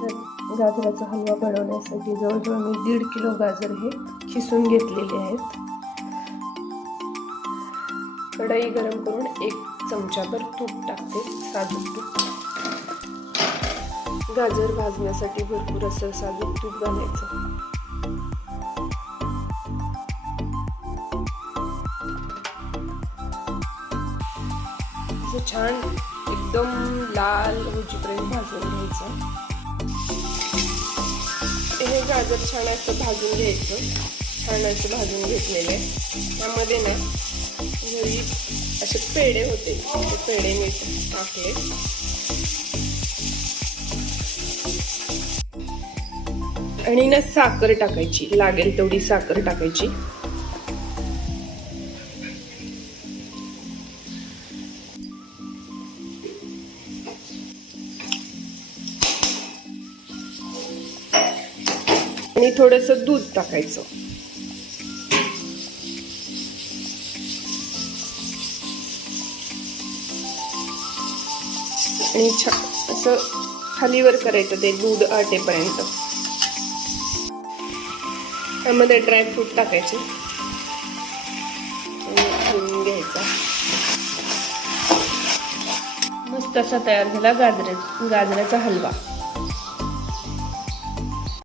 तर गाजराचा हलवा बनवण्यासाठी जवळजवळ मी 1.5 किलो गाजर हे खिसून घेतलेले आहेत. कढई गरम करून 1 चमचाभर तूप टाकते, साजूक तूप. गाजर भाजण्यासाठी भरपूर असं साजूक तूप घालायचं. असं छान एकदम लाल होईपर्यंत भाजून घ्यायचं. हे गाजर छान असं भाजून घ्यायचं. छान असं भाजून घेतलेलं आहे. त्यामध्ये ना घरी असे पेढे होते, ते पेढे मी टाकले. आणि ना साखर टाकायची, लागेल तेवढी साखर टाकायची. आणि थोडंसं दूध टाकायचं. आणि छान असं खालीवर करायचं ते दूध आटेपर्यंत. त्यामध्ये ड्रायफ्रूट टाकायचे आणि घ्यायचा. मस्त असा तयार झाला गाजराचा हलवा.